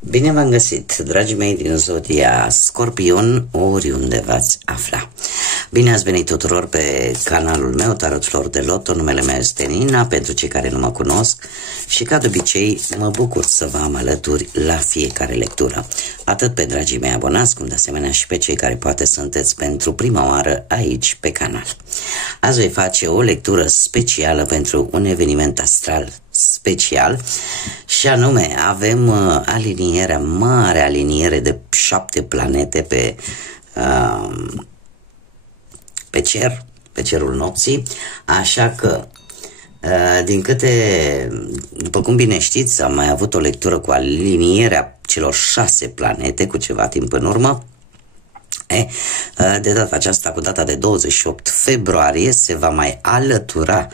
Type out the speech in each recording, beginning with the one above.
Bine v-am găsit, dragii mei din Zodia Scorpion, oriunde v-ați afla. Bine ați venit tuturor pe canalul meu, Tarot Flor de Loto, numele meu este Nina, pentru cei care nu mă cunosc și ca de obicei mă bucur să vă am alături la fiecare lectură. Atât pe dragii mei abonați, cum de asemenea și pe cei care poate sunteți pentru prima oară aici pe canal. Azi voi face o lectură specială pentru un eveniment astral special și anume avem mare aliniere de 7 planete pe cer, pe cerul nopții, așa că din câte, după cum bine știți, am mai avut o lectură cu alinierea celor 6 planete cu ceva timp în urmă. De data aceasta, cu data de 28 februarie, se va mai alătura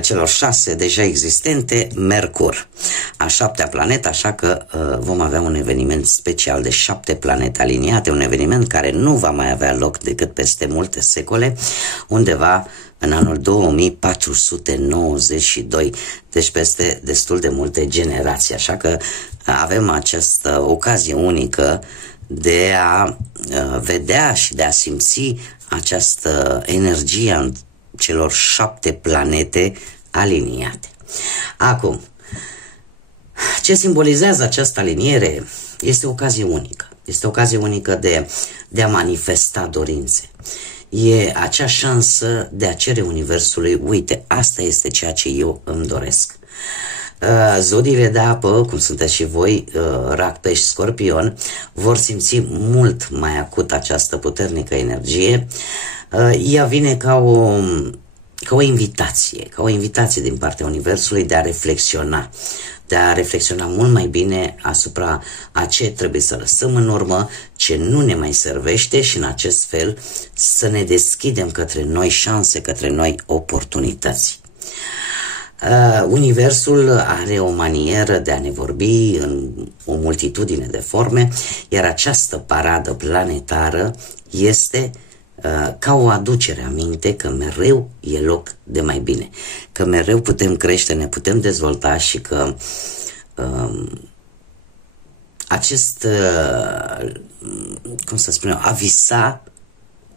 celor 6 deja existente, Mercur, a 7-a planetă, așa că vom avea un eveniment special de 7 planete aliniate, un eveniment care nu va mai avea loc decât peste multe secole, undeva în anul 2492, deci peste destul de multe generații, așa că avem această ocazie unică de a vedea și de a simți această energie în celor 7 planete aliniate. Acum, ce simbolizează această aliniere? Este o ocazie unică. Este o ocazie unică de a manifesta dorințe. E acea șansă de a cere Universului: uite, asta este ceea ce eu îmi doresc. Zodiile de apă, cum sunteți și voi, Rac, Pești, Scorpion, vor simți mult mai acut această puternică energie. Ea vine ca o invitație din partea Universului de a reflexiona mult mai bine asupra a ce trebuie să lăsăm în urmă, ce nu ne mai servește și în acest fel să ne deschidem către noi șanse, către noi oportunități. Universul are o manieră de a ne vorbi în o multitudine de forme, iar această paradă planetară este ca o aducere aminte că mereu e loc de mai bine, că mereu putem crește, ne putem dezvolta și că cum să spunem, a visa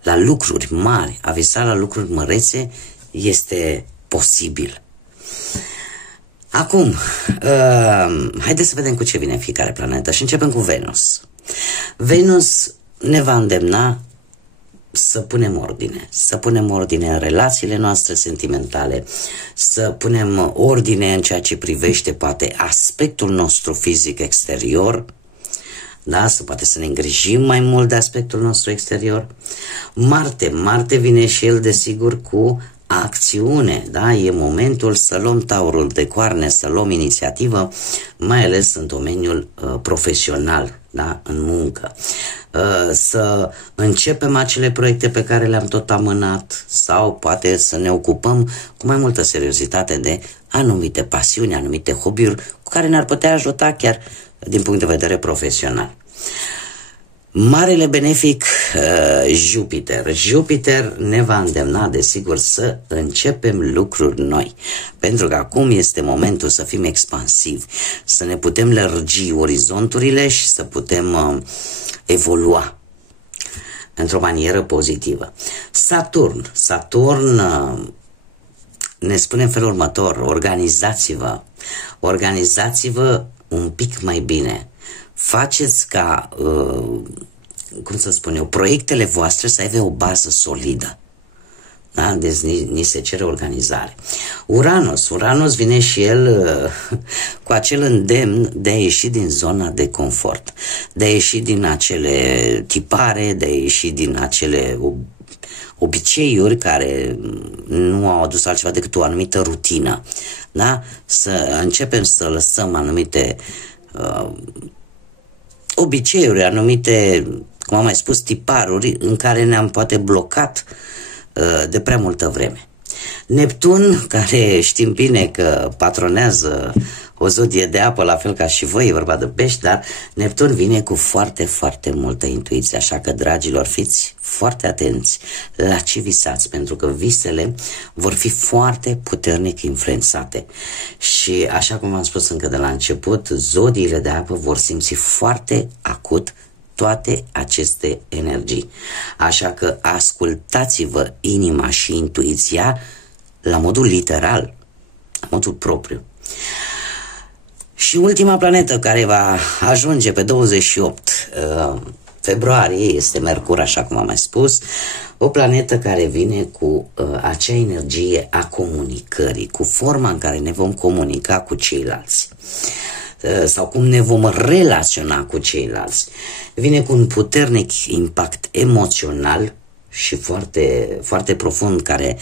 la lucruri mari, a visa la lucruri mărețe este posibil. Acum, haideți să vedem cu ce vine fiecare planetă și începem cu Venus. Venus ne va îndemna să punem ordine în relațiile noastre sentimentale, să punem ordine în ceea ce privește poate aspectul nostru fizic exterior, da? Poate să ne îngrijim mai mult de aspectul nostru exterior. Marte vine și el desigur cu acțiune, da? E momentul să luăm taurul de coarne, să luăm inițiativă, mai ales în domeniul profesional, da? În muncă. Să începem acele proiecte pe care le-am tot amânat sau poate să ne ocupăm cu mai multă seriozitate de anumite pasiuni, anumite hobby-uri cu care ne-ar putea ajuta chiar din punct de vedere profesional. Marele benefic Jupiter. Jupiter ne va îndemna, desigur, să începem lucruri noi. Pentru că acum este momentul să fim expansivi, să ne putem lărgi orizonturile și să putem evolua într-o manieră pozitivă. Saturn ne spune în felul următor: organizați-vă un pic mai bine. Faceți ca, cum să spun eu, proiectele voastre să aibă o bază solidă. Da? Deci ni se cere organizare. Uranus vine și el cu acel îndemn de a ieși din zona de confort, de a ieși din acele tipare, de a ieși din acele obiceiuri care nu au adus altceva decât o anumită rutină. Da? Să începem să lăsăm anumite obiceiuri, anumite, cum am mai spus, tiparuri în care ne-am poate blocat de prea multă vreme. Neptun, care știm bine că patronează o zodie de apă, la fel ca și voi, e vorba de pești, dar Neptun vine cu foarte, foarte multă intuiție, așa că, dragilor, fiți foarte atenți la ce visați, pentru că visele vor fi foarte puternic influențate și, așa cum v-am spus încă de la început, zodiile de apă vor simți foarte acut toate aceste energii. Așa că ascultați-vă inima și intuiția la modul literal, la modul propriu. Și ultima planetă care va ajunge pe 28 februarie este Mercur, așa cum am mai spus, o planetă care vine cu acea energie a comunicării, cu forma în care ne vom comunica cu ceilalți sau cum ne vom relaționa cu ceilalți. Vine cu un puternic impact emoțional și foarte, foarte profund, care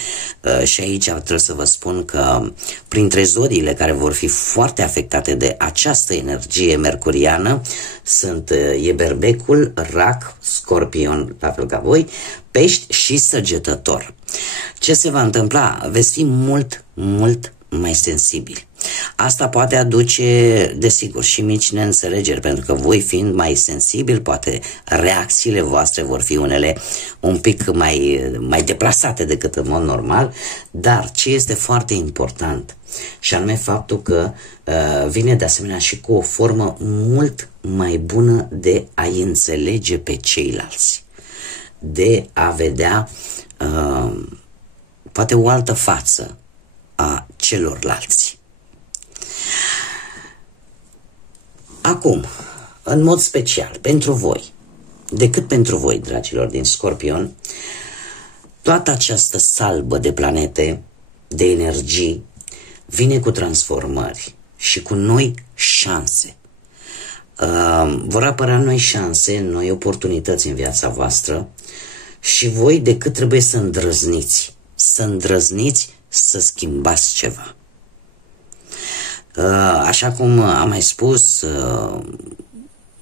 și aici trebuie să vă spun că printre zodiile care vor fi foarte afectate de această energie mercuriană sunt Berbecul, Rac, Scorpion, la fel ca voi, Pești și Săgetător. Ce se va întâmpla? Veți fi mult, mult mai sensibili. Asta poate aduce, desigur, și mici neînțelegeri, pentru că voi fiind mai sensibili, poate reacțiile voastre vor fi unele un pic mai deplasate decât în mod normal, dar ce este foarte important, și anume faptul că vine de asemenea și cu o formă mult mai bună de a-i înțelege pe ceilalți, de a vedea poate o altă față a celorlalți. Acum, în mod special, pentru voi, decât pentru voi, dragilor din Scorpion, toată această salbă de planete, de energii, vine cu transformări și cu noi șanse. Vor apărea noi șanse, noi oportunități în viața voastră și voi decât trebuie să îndrăzniți să schimbați ceva. Așa cum am mai spus,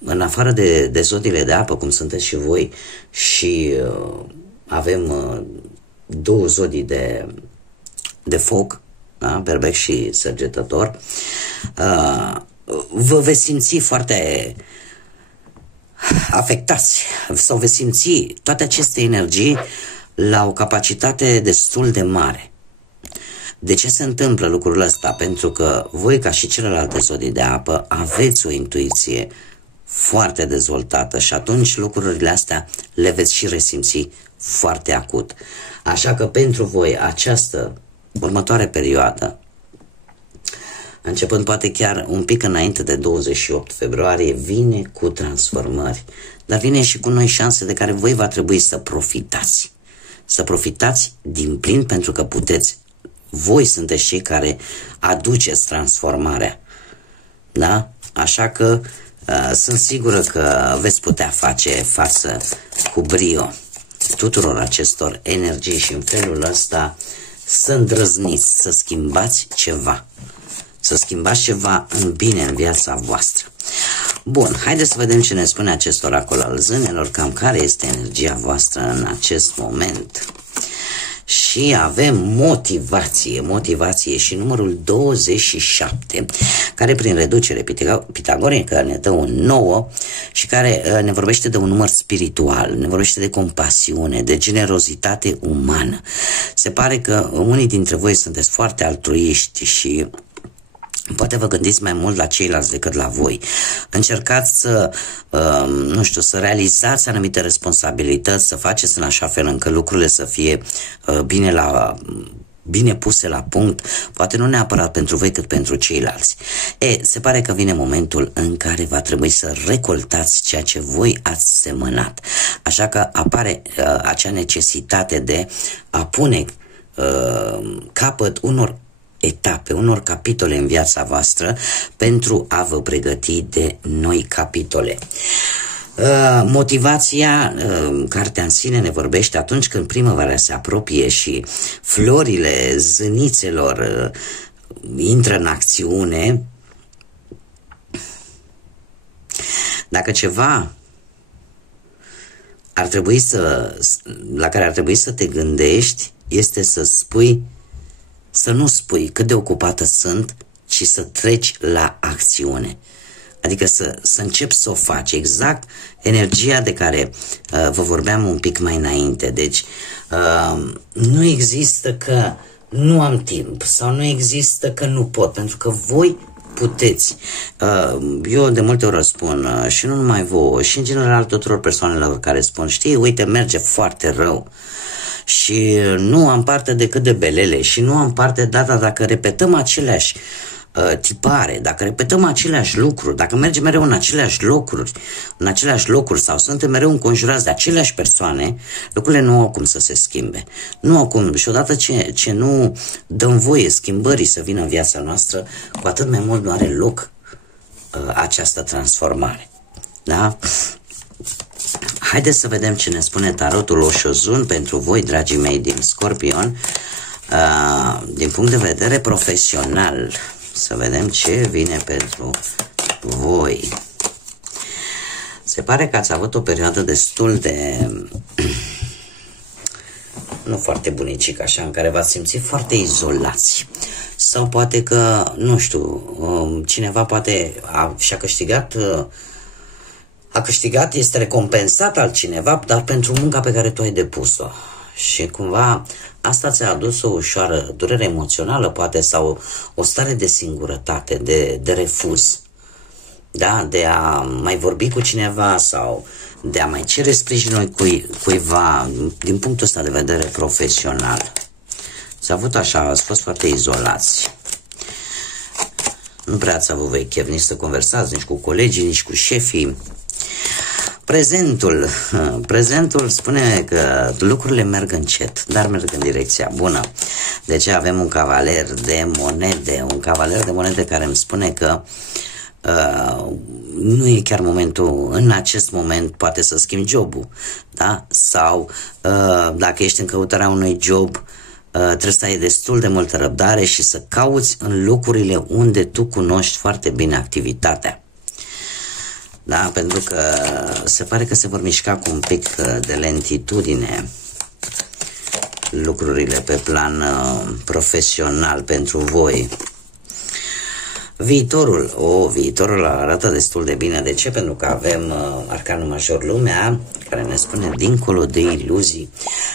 în afară de zodiile de apă, cum sunteți și voi, și avem două zodii de foc, da? Berbec și Săgetător, vă veți simți foarte afectați sau veți simți toate aceste energii la o capacitate destul de mare. De ce se întâmplă lucrul ăsta? Pentru că voi, ca și celelalte zodii de apă, aveți o intuiție foarte dezvoltată și atunci lucrurile astea le veți și resimți foarte acut. Așa că pentru voi această următoare perioadă, începând poate chiar un pic înainte de 28 februarie, vine cu transformări, dar vine și cu noi șanse de care voi va trebui să profitați. Să profitați din plin, pentru că puteți. Voi sunteți cei care aduceți transformarea. Da? Așa că sunt sigură că veți putea face față cu brio tuturor acestor energii și în felul ăsta să îndrăzniți, să schimbați ceva. Să schimbați ceva în bine în viața voastră. Bun, haideți să vedem ce ne spune acest oracol al zânelor, cam care este energia voastră în acest moment. Și avem motivație și numărul 27, care prin reducere pitagorică ne dă un 9 și care ne vorbește de un număr spiritual, ne vorbește de compasiune, de generozitate umană. Se pare că unii dintre voi sunteți foarte altruiști și poate vă gândiți mai mult la ceilalți decât la voi. Încercați să, să realizați anumite responsabilități, să faceți în așa fel încât lucrurile să fie bine puse la punct, poate nu neapărat pentru voi, cât pentru ceilalți. Se pare că vine momentul în care va trebui să recoltați ceea ce voi ați semănat. Așa că apare acea necesitate de a pune capăt unor etape, unor capitole în viața voastră pentru a vă pregăti de noi capitole. Motivația, cartea în sine ne vorbește atunci când primăvara se apropie și florile zânițelor intră în acțiune. Dacă ceva la care ar trebui să te gândești este să nu spui cât de ocupată sunt, ci să treci la acțiune. Adică să începi să o faci, exact energia de care vă vorbeam un pic mai înainte. Deci nu există că nu am timp sau nu există că nu pot, pentru că voi puteți. Eu de multe ori spun, și nu numai vouă, și în general tuturor persoanelor care spun, știi, uite, merge foarte rău și nu am parte decât de belele și nu am parte, dacă repetăm aceleași tipare, dacă repetăm aceleași lucruri, dacă mergem mereu în aceleași locuri sau suntem mereu înconjurați de aceleași persoane, lucrurile nu au cum să se schimbe. Nu au cum. Și odată ce nu dăm voie schimbării să vină în viața noastră, cu atât mai mult nu are loc această transformare. Da? Haideți să vedem ce ne spune tarotul Oshozun pentru voi, dragii mei din Scorpion, din punct de vedere profesional. Să vedem ce vine pentru voi. Se pare că ați avut o perioadă destul de nu foarte bunicică, așa, în care v-ați simțit foarte izolați. Sau poate că, nu știu, cineva poate și-a câștigat, este recompensat altcineva, dar pentru munca pe care tu ai depus-o. Și cumva asta ți-a adus o ușoară durere emoțională, poate, sau o stare de singurătate, de refuz. Da? De a mai vorbi cu cineva sau de a mai cere sprijinul cuiva din punctul ăsta de vedere profesional. S-a avut așa, ați fost foarte izolați. Nu prea ați avut voi chef nici să conversați, nici cu colegii, nici cu șefii. Prezentul spune că lucrurile merg încet, dar merg în direcția bună. De ce avem un cavaler de monede, care îmi spune că nu e chiar momentul, în acest moment poate să schimbi jobul, da? Sau dacă ești în căutarea unui job, trebuie să ai destul de multă răbdare și să cauți în locurile unde tu cunoști foarte bine activitatea. Da, pentru că se pare că se vor mișca cu un pic de lentitudine lucrurile pe plan profesional pentru voi. Viitorul arată destul de bine. De ce? Pentru că avem arcanul major Lumea, care ne spune dincolo de iluzii.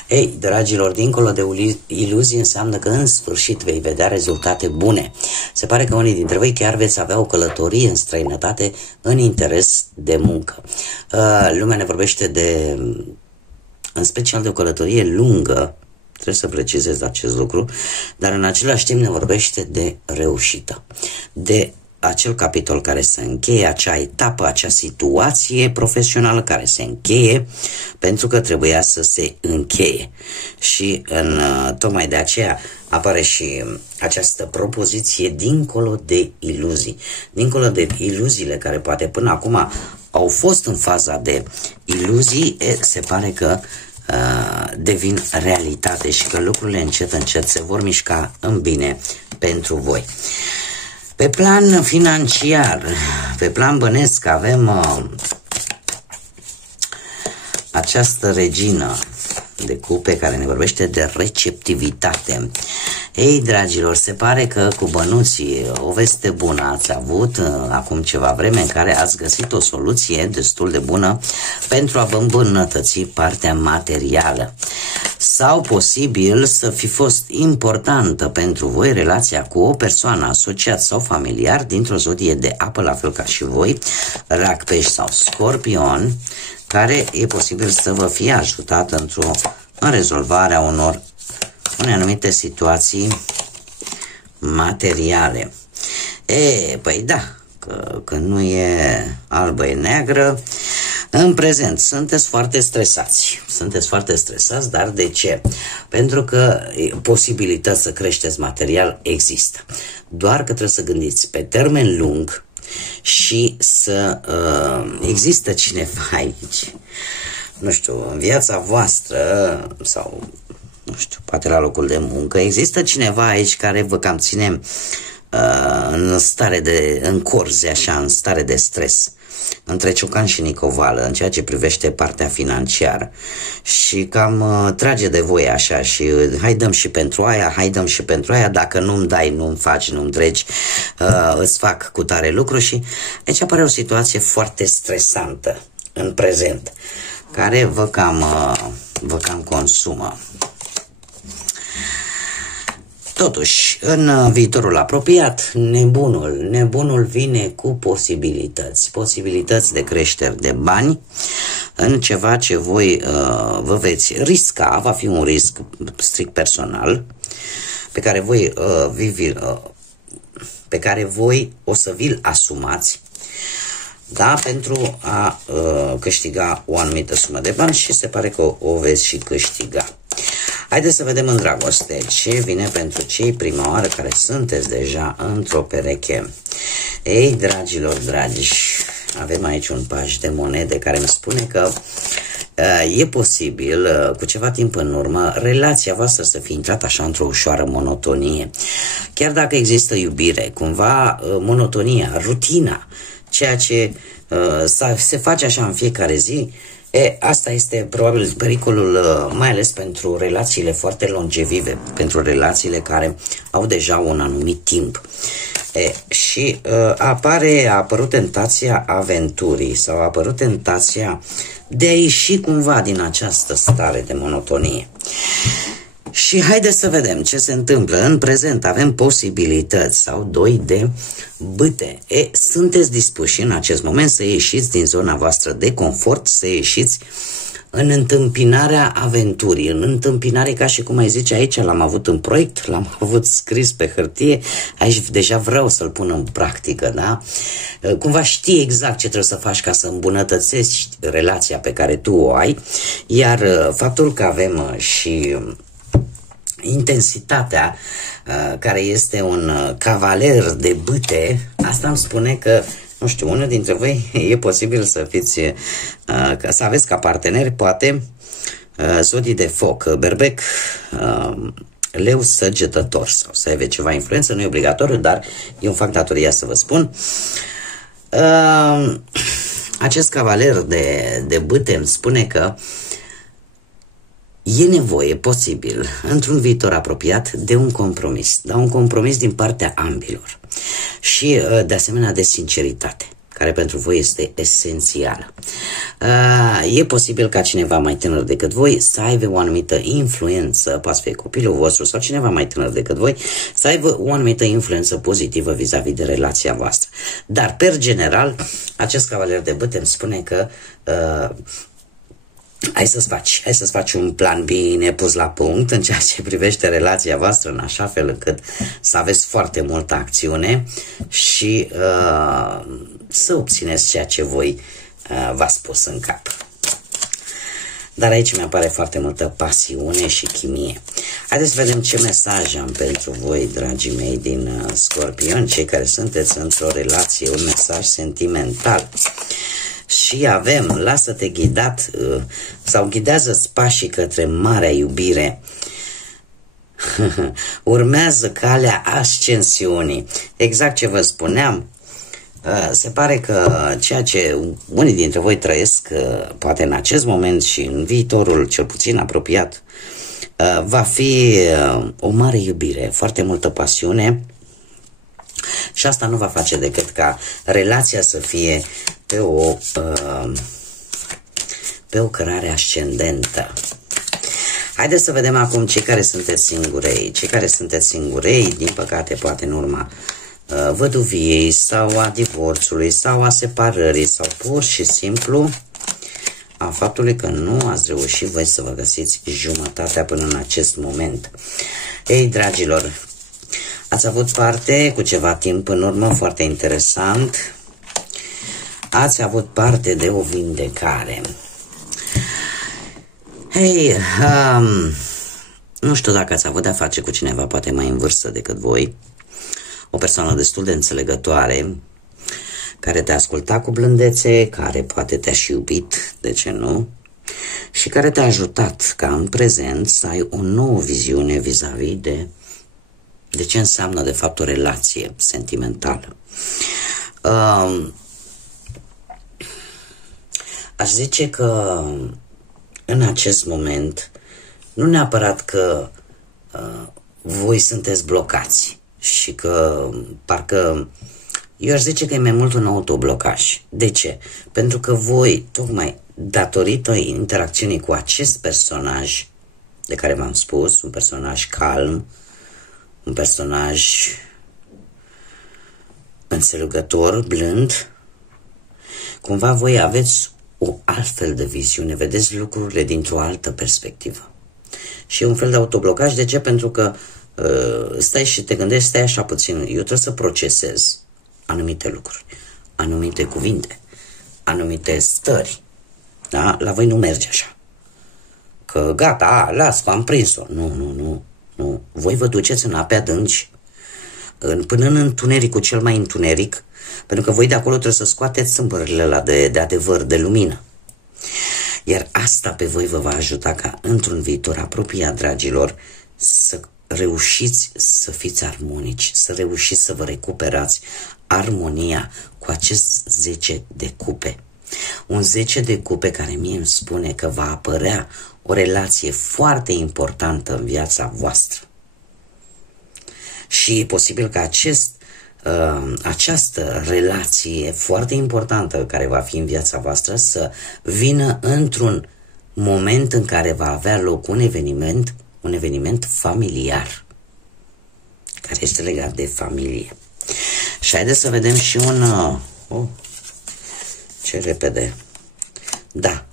Ei, dragilor, dincolo de iluzii înseamnă că în sfârșit vei vedea rezultate bune. Se pare că unii dintre voi chiar veți avea o călătorie în străinătate în interes de muncă. Lumea ne vorbește în special de o călătorie lungă, trebuie să precizez acest lucru, dar în același timp ne vorbește de reușită, de acel capitol care se încheie, acea etapă, acea situație profesională care se încheie pentru că trebuia să se încheie. Și tocmai de aceea apare și această propoziție dincolo de iluzii. Dincolo de iluziile care poate până acum au fost în faza de iluzii, se pare că devin realitate și că lucrurile încet se vor mișca în bine pentru voi. Pe plan financiar, pe plan bănesc, avem această regină de cupe care ne vorbește de receptivitate. Ei, dragilor, se pare că cu bănuții o veste bună ați avut acum ceva vreme, în care ați găsit o soluție destul de bună pentru a vă îmbunătăți partea materială. Sau posibil să fi fost importantă pentru voi relația cu o persoană, asociat sau familiar dintr-o zodie de apă, la fel ca și voi, Rac, Pești sau Scorpion, care e posibil să vă fie ajutat în rezolvarea unei anumite situații materiale. Păi da, că nu e albă, e neagră. În prezent sunteți foarte stresați. Dar de ce? Pentru că posibilități să creșteți material există. Doar că trebuie să gândiți pe termen lung și să există cineva aici, nu știu, în viața voastră sau, nu știu, poate la locul de muncă, există cineva aici care vă cam ține în stare de încorzi, așa, în stare de stres între Ciocan și Nicovală în ceea ce privește partea financiară și cam trage de voie așa și hai dăm și pentru aia, hai dăm și pentru aia, dacă nu-mi dai, nu-mi faci, nu-mi treci, îți fac cu tare lucru și aici apare o situație foarte stresantă în prezent, care vă cam consumă. Totuși, în viitorul apropiat, nebunul vine cu posibilități de creștere de bani în ceva ce voi vă veți risca, va fi un risc strict personal, pe care voi o să vi-l asumați, da, pentru a câștiga o anumită sumă de bani și se pare că o veți și câștiga. Haideți să vedem în dragoste ce vine pentru cei prima oară care sunteți deja într-o pereche. Ei, dragilor dragi, avem aici un paj de monede care îmi spune că e posibil, cu ceva timp în urmă, relația voastră să fie intrat așa într-o ușoară monotonie. Chiar dacă există iubire, cumva monotonia, rutina, ceea ce se face așa în fiecare zi, asta este probabil pericolul, mai ales pentru relațiile foarte longevive, pentru relațiile care au deja un anumit timp. Și a apărut tentația aventurii sau a apărut tentația de a ieși cumva din această stare de monotonie. Și haideți să vedem ce se întâmplă. În prezent avem posibilități sau doi de bâte. Sunteți dispuși în acest moment să ieșiți din zona voastră de confort, să ieșiți în întâmpinarea aventurii, în întâmpinare, ca și cum ai zice, aici l-am avut în proiect, l-am avut scris pe hârtie, aici deja vreau să-l pun în practică, da? Cumva știi exact ce trebuie să faci ca să îmbunătățești relația pe care tu o ai, iar faptul că avem și intensitatea, care este un cavaler de bâte, asta îmi spune că, nu știu, unul dintre voi e posibil să fiți, să aveți ca parteneri, poate, zodii de foc, berbec, leu, săgetător, sau să aveți ceva influență, nu e obligatoriu, dar eu îmi fac datoria să vă spun. Acest cavaler de bâte îmi spune că e nevoie, posibil, într-un viitor apropiat, de un compromis, da? Un compromis din partea ambilor și, de asemenea, de sinceritate, care pentru voi este esențială. E posibil ca cineva mai tânăr decât voi să aibă o anumită influență, poate fi copilul vostru sau cineva mai tânăr decât voi, să aibă o anumită influență pozitivă vis-a-vis de relația voastră. Dar, per general, acest cavaler de bâte îmi spune că hai să-ți faci un plan bine pus la punct în ceea ce privește relația voastră, în așa fel încât să aveți foarte multă acțiune și să obțineți ceea ce voi v-ați pus în cap. Dar aici mi-apare foarte multă pasiune și chimie. Haideți să vedem ce mesaj am pentru voi, dragii mei din Scorpion, cei care sunteți într-o relație, un mesaj sentimental. Și avem, lasă-te ghidat sau ghidează-ți pașii către marea iubire. Urmează calea ascensiunii. Exact ce vă spuneam, se pare că ceea ce unii dintre voi trăiesc, poate în acest moment și în viitorul cel puțin apropiat, va fi o mare iubire, foarte multă pasiune. Și asta nu va face decât ca relația să fie pe o cărare ascendentă. Haideți să vedem acum cei care sunteți singurei. Cei care sunteți singurei, din păcate, poate în urma văduviei sau a divorțului sau a separării sau pur și simplu a faptului că nu ați reușit voi să vă găsiți jumătatea până în acest moment. Ei, dragilor, ați avut parte cu ceva timp în urmă, foarte interesant. Ați avut parte de o vindecare. Hei, nu știu dacă ați avut de-a face cu cineva poate mai în vârstă decât voi, o persoană destul de înțelegătoare, care te-a ascultat cu blândețe, care poate te-a și iubit, de ce nu, și care te-a ajutat ca în prezent să ai o nouă viziune vis-a-vis de de ce înseamnă de fapt o relație sentimentală. Aș zice că în acest moment nu neapărat că voi sunteți blocați și că parcă eu aș zice că e mai mult un autoblocaj. De ce? Pentru că voi, tocmai datorită interacțiunii cu acest personaj de care v-am spus, un personaj calm, un personaj înțelegător, blând, cumva voi aveți o altfel de viziune, vedeți lucrurile dintr-o altă perspectivă. Și e un fel de autoblocaj. De ce? Pentru că stai și te gândești, stai așa puțin, eu trebuie să procesez anumite lucruri, anumite cuvinte, anumite stări. Da? La voi nu merge așa. Că gata, las, v-am prins-o. Nu. Voi vă duceți în ape adânci, până în întunericul cel mai întuneric, pentru că voi de acolo trebuie să scoateți sâmbările ăla de adevăr, de lumină. Iar asta pe voi vă va ajuta ca într-un viitor apropiat, dragilor, să reușiți să fiți armonici, să reușiți să vă recuperați armonia cu acest 10 de cupe. Un 10 de cupe care mie îmi spune că va apărea o relație foarte importantă în viața voastră. Și e posibil că această relație foarte importantă care va fi în viața voastră să vină într-un moment în care va avea loc un eveniment familiar, care este legat de familie. Și haideți să vedem și ce repede. Da,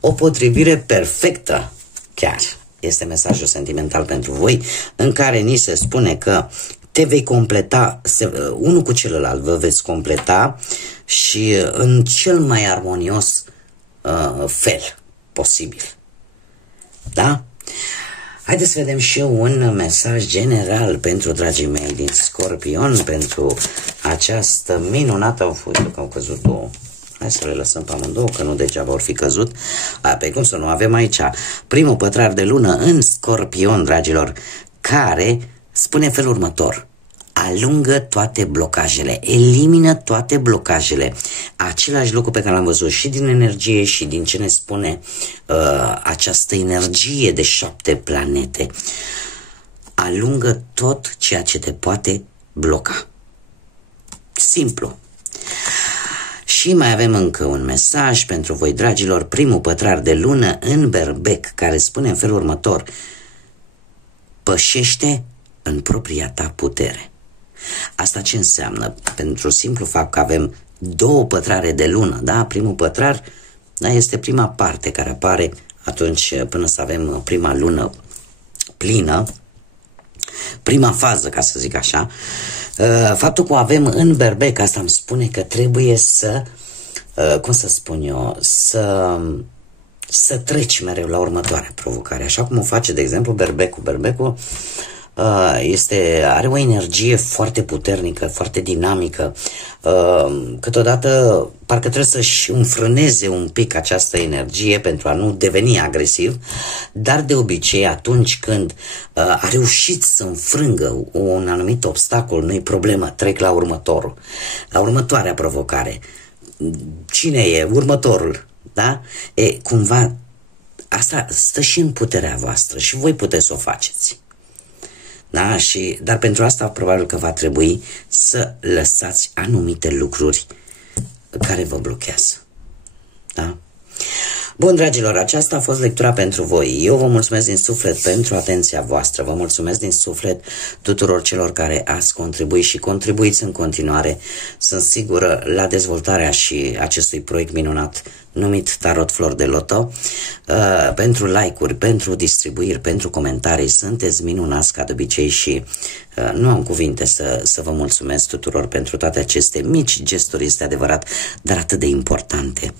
o potrivire perfectă chiar este mesajul sentimental pentru voi, în care ni se spune că te vei completa, unul cu celălalt vă veți completa și în cel mai armonios fel posibil. Da? Haideți să vedem și un mesaj general pentru dragii mei din Scorpion, pentru această minunată... Uite că au căzut două. Hai să le lăsăm pe amândouă, că nu degeaba vor fi căzut. Pe cum să nu, avem aici primul pătrar de lună în Scorpion, dragilor, care spune felul următor: alungă toate blocajele, elimină toate blocajele. Același lucru pe care l-am văzut și din energie și din ce ne spune această energie de 7 planete. Alungă tot ceea ce te poate bloca. Simplu. Și mai avem încă un mesaj pentru voi, dragilor, primul pătrar de lună în Berbec, care spune în felul următor: pășește în propria ta putere. Asta ce înseamnă? Pentru simplu fapt că avem două pătrare de lună, da? Primul pătrar, da, este prima parte care apare atunci până să avem prima lună plină, prima fază, ca să zic așa. Faptul că o avem în Berbec, asta îmi spune că trebuie să, cum să spun eu, să treci mereu la următoarea provocare, așa cum o face, de exemplu, Berbecul. Berbecul are o energie foarte puternică, foarte dinamică. Câteodată parcă trebuie să-și înfrâneze un pic această energie pentru a nu deveni agresiv, dar de obicei atunci când a reușit să înfrângă un anumit obstacol, nu-i problemă, trec la următorul, la următoarea provocare. Cine e? Următorul. Da? Cumva asta stă și în puterea voastră și voi puteți să o faceți. Da? Dar pentru asta probabil că va trebui să lăsați anumite lucruri care vă blochează. Da? Bun, dragilor, aceasta a fost lectura pentru voi. Eu vă mulțumesc din suflet pentru atenția voastră. Vă mulțumesc din suflet tuturor celor care ați contribuit și contribuiți în continuare. Sunt sigură la dezvoltarea și acestui proiect minunat numit Tarot Flor de Loto. Pentru like-uri, pentru distribuiri, pentru comentarii, sunteți minunați ca de obicei și nu am cuvinte să vă mulțumesc tuturor pentru toate aceste mici gesturi, este adevărat, dar atât de importante.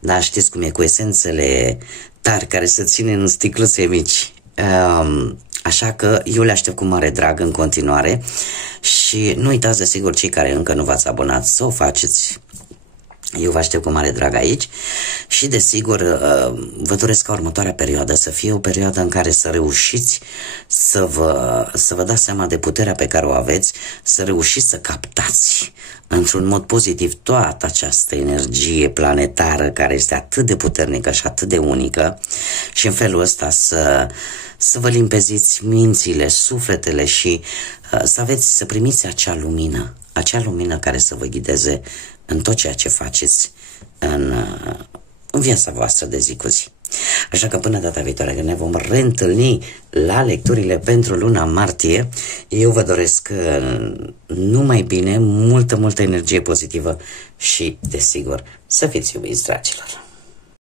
Da, știți cum e cu esențele tari care se țin în sticluțe mici. Așa că eu le aștept cu mare drag în continuare și nu uitați, desigur, cei care încă nu v-ați abonat, să o faceți. Eu vă aștept cu mare drag aici și, desigur, vă doresc ca următoarea perioadă să fie o perioadă în care să reușiți să vă dați seama de puterea pe care o aveți, să reușiți să captați într-un mod pozitiv toată această energie planetară care este atât de puternică și atât de unică și în felul ăsta să vă limpeziți mințile, sufletele și să primiți acea lumină care să vă ghideze în tot ceea ce faceți în viața voastră de zi cu zi. Așa că până data viitoare când ne vom reîntâlni la lecturile pentru luna martie, eu vă doresc numai bine, multă energie pozitivă și, desigur, să fiți iubiți, dragilor!